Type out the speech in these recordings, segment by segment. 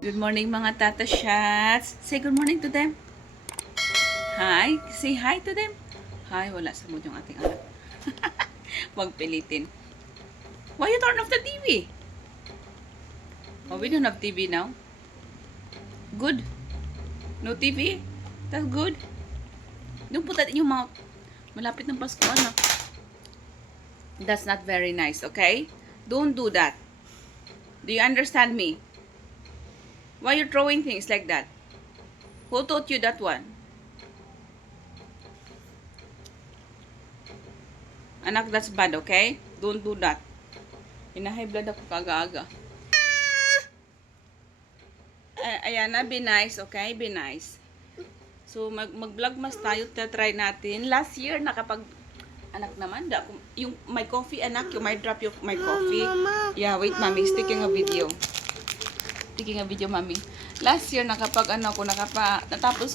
Good morning mga Tata Shots. Say good morning to them. Hi. Say hi to them. Hi. Wala sa mood yung ating anak. Huwag pilitin. Why you turn off the TV? Oh, we don't have TV now. Good. No TV? That's good. Don't put that in your mouth. Malapit ng Pasko, anak. That's not very nice, okay? Don't do that. Do you understand me? Why you throwing things like that? Who taught you that one? Anak, that's bad, okay? Don't do that. High blood ako kaga-aga. Ayan na, be nice, okay? Be nice. So, mag-vlogmas tayo. Try natin. Last year, nakapag... Anak naman, yung my coffee, anak, you might drop your my coffee. Yeah, wait, mommy. Is taking a video. Taking a video, mommy. Last year, natapos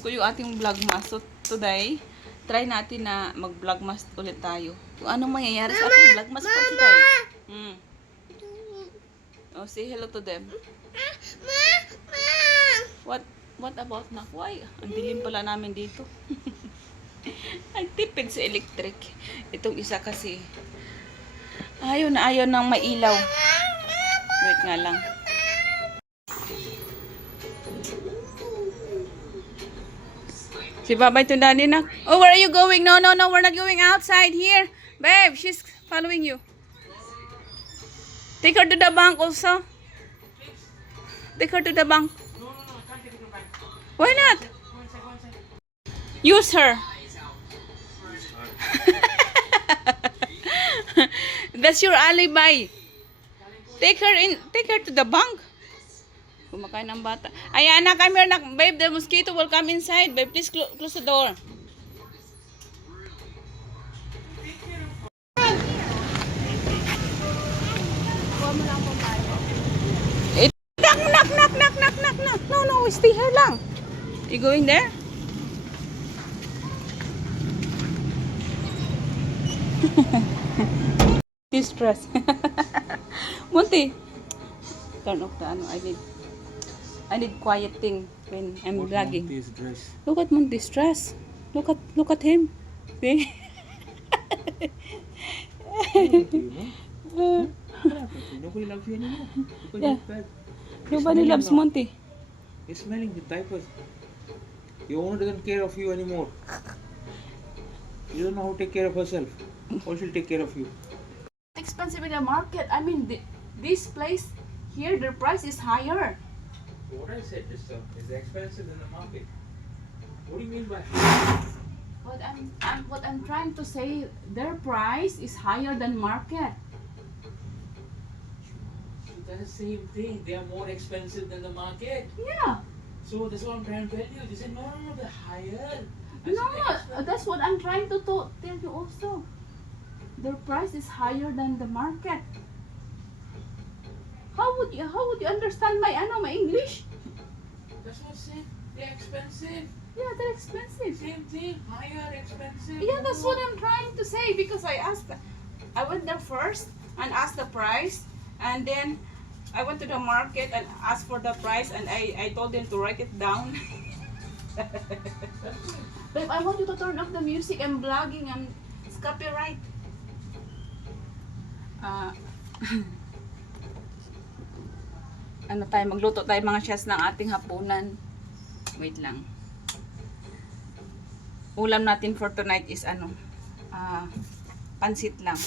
ko yung ating vlogmas. So, today, try natin na mag-vlogmas ulit tayo. Kung anong mangyayari sa ating vlogmas for today. Oh, say hello to them. What about na? Why? Ang dilim pala namin dito. Nagtipid sa electric. Itong isa kasi ayaw nang mailaw. Wait nga lang. Si Babay to Daddy na. Oh, where are you going? No, we're not going outside here. Babe, she's following you. Take her to the bank also. Take her to the bank. Why not? Use her. That's your alibi. Take her to the bank. Kumakain ng bata. Ay, anak, come here, anak. Babe, the mosquito will come inside. Babe, please close the door. Knock. No, stay here lang. You going there? Distress. Monty, turn off the ano. I need quiet thing when I'm vlogging. Look at Monty's dress. Look at him. See? Nobody loves you anymore. Yeah. Nobody loves Monty. He's smelling with diapers. Your owner doesn't care of you anymore. You don't know how to take care of herself. Or she'll take care of you. Expensive in the market. I mean, this place here, their price is higher. What I said, this stuff is expensive in the market. What do you mean by? What I'm trying to say, their price is higher than market. That's the same thing. They are more expensive than the market. Yeah. So that's what I'm trying to tell you. They said no, they're higher. No, that's what I'm trying to tell you also. Their price is higher than the market. How would you understand my English? That's what I said. They're expensive. Yeah, they're expensive. Same thing. Higher, expensive. Yeah, that's what I'm trying to say because I went there first and asked the price, and then I went to the market and asked for the price, and I told them to write it down. Babe, I want you to turn off the music. I'm vlogging. It's copyright. Magluto tayo mga chefs ng ating hapunan. Wait lang. Ulam natin for tonight is pansit lang.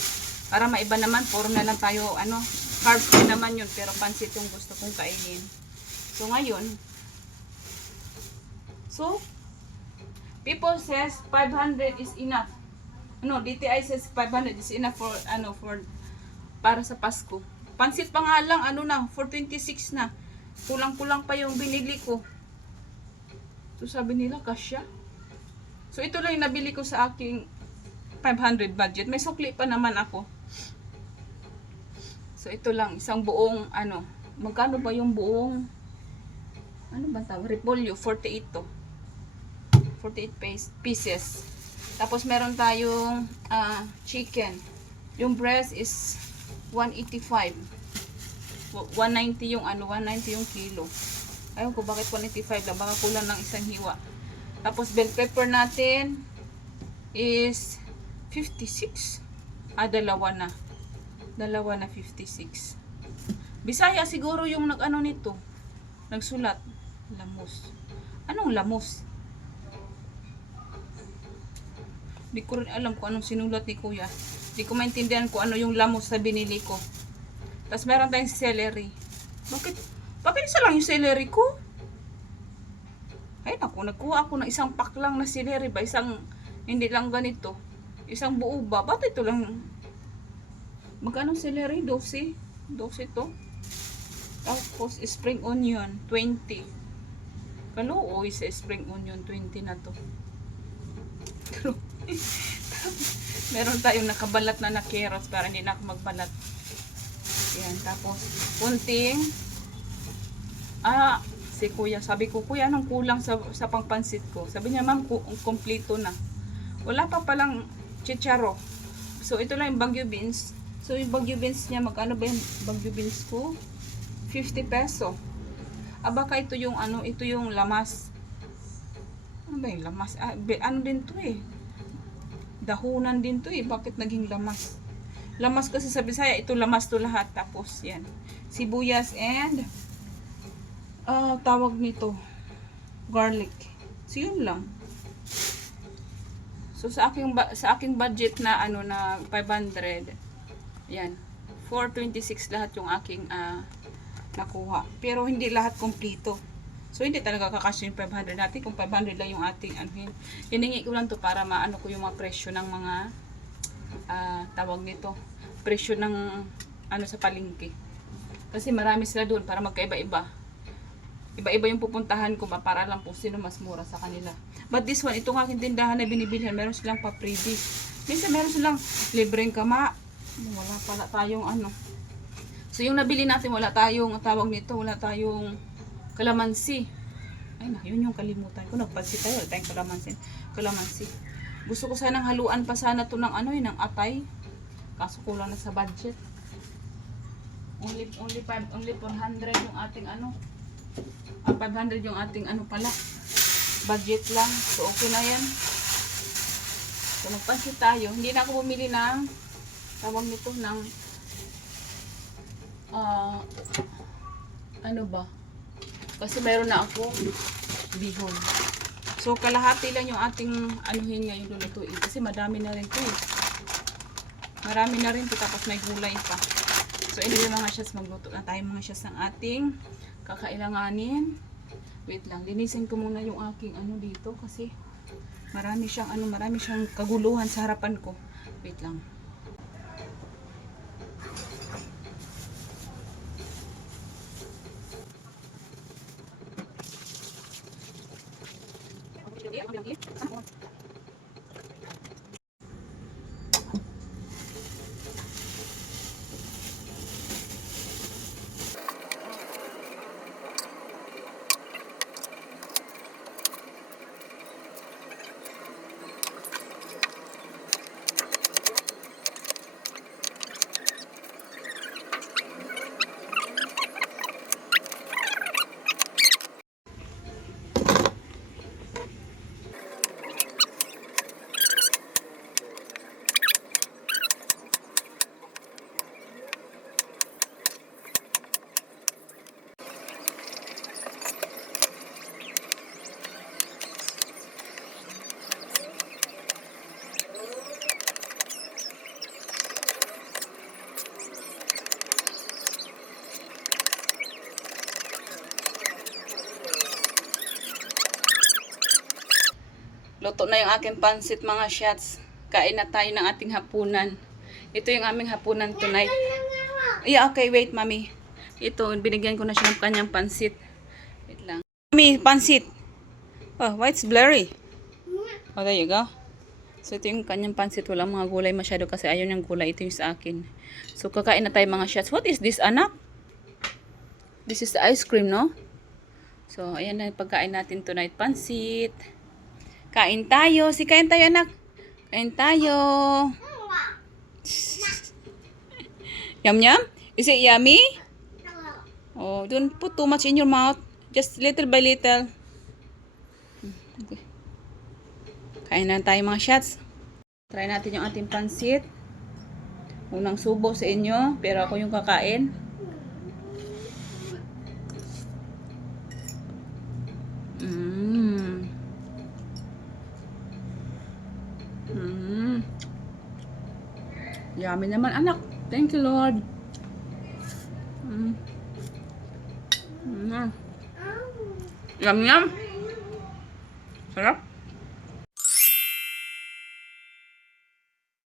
Para maiba naman, puro na lang tayo, carbs din naman yun, pero pansit yung gusto kong kainin. So ngayon, people says 500 is enough. DTI says 500 is enough for para sa Pasko. Pansit pa nga lang, 426 na. Kulang-kulang pa yung binili ko. So sabi nila, kasya. So ito lang yung nabili ko sa aking 500 budget. May sukli pa naman ako. So ito lang, isang buong, magkano ba yung buong, repolyo, 48 to. 48 pieces. Tapos meron tayong chicken. Yung breast is 185. 190 yung 190 yung kilo. Ayaw ko bakit 185 lang. Baka kulang ng isang hiwa. Tapos bell pepper natin is 56. Dalawa na. Dalawa na 56. Bisaya siguro yung nag-ano nito. Nagsulat. Lamos. Anong lamos? Di ko rin alam kung anong sinulat ni kuya. Di ko maintindihan kung ano yung lamos na binili ko. Tapos meron tayong celery. Bakit isa lang yung celery ko? Ay naku, nagkuha ako ng isang pack lang na celery ba? Isang, hindi lang ganito. Isang buo ba? Ba't ito lang? Magkano celery? 12? 12 to. Tapos spring onion, 20. Kaluoy sa spring onion, 20 na to. Meron tayong nakabalat na carrots para hindi na ako magbalat. Yan, tapos kunting si kuya, sabi ko, kuya, anong kulang sa pangpansit ko? Sabi niya, ma'am, kompleto na. Wala pa palang chicharo. So, ito lang yung Baguio beans. So, yung Baguio beans niya, magkano ba yung Baguio beans ko? 50 peso. Baka ito yung ito yung lamas. Ano ba yung lamas? Ano din to eh. Dahunan din to eh. Bakit naging lamas? Lamas kasi sa Bisaya, ito lamas to lahat. Tapos, yan. Sibuyas and tawag nito garlic. So, yun lang. So, sa aking budget na na 500, yan. 426 lahat yung aking nakuha. Pero hindi lahat kompleto. So, hindi talaga kakasya yung 500 natin. Kung 500 lang yung ating hiningi ko lang to para maano ko yung mga presyo ng mga tawag nito. Presyo ng sa palengke. Kasi marami sila doon para magkaiba-iba. Iba-iba yung pupuntahan ko ba para lang po sino mas mura sa kanila. But this one, itong aking tindahan na binibilhan, meron silang pa-freebies. Minsan meron silang libreng kama. Wala pala tayong So yung nabili natin, wala tayong tawag nito, wala tayong kalamansi. Ay na, yun yung kalimutan ko. Nagpansi tayo, wala tayong kalamansi. Gusto ko sanang haluan pa sana to ng ng atay. Kaso kulang na sa budget. Only 400 yung ating 500 yung ating pala. Budget lang. So okay na yan. So magpansit tayo. Hindi na ako bumili ng tawag nito ng ano ba? Kasi mayroon na ako bihon. So kalahati lang yung ating anuhin ngayon lulutuin. Kasi madami na rin to eh. Marami na rin to tapos may gulay pa. So anyway mga shots, magluto na tayo mga shots ng ating kakailanganin. Wait lang, linisin ko muna yung aking dito kasi marami siyang kaguluhan sa harapan ko. Wait lang. Luto na yung aking pansit mga shots. Kain na tayo ng ating hapunan. Ito yung aming hapunan tonight. Yeah, okay, wait, mami. Ito, binigyan ko na siya ng kanyang pansit. Wait lang. Mami, pansit. Oh, why it's blurry? Oh, there you go. So, ito yung kanyang pansit. Walang mga gulay masyado kasi ayaw niyang gulay. Ito yung sa akin. So, kakain na tayo mga shots. What is this, anak? This is the ice cream, no? So, ayan na yung pagkain natin tonight. Pansit. Kain tayo. Kain tayo, anak. Kain tayo. Yum, yum? Is it yummy? Oh, don't put too much in your mouth. Just little by little. Okay. Kain na tayo mga shots. Try natin yung ating pansit. Unang subo sa inyo, pero ako yung kakain. Yummy naman, anak. Thank you, Lord. Yum, yum. Sarap.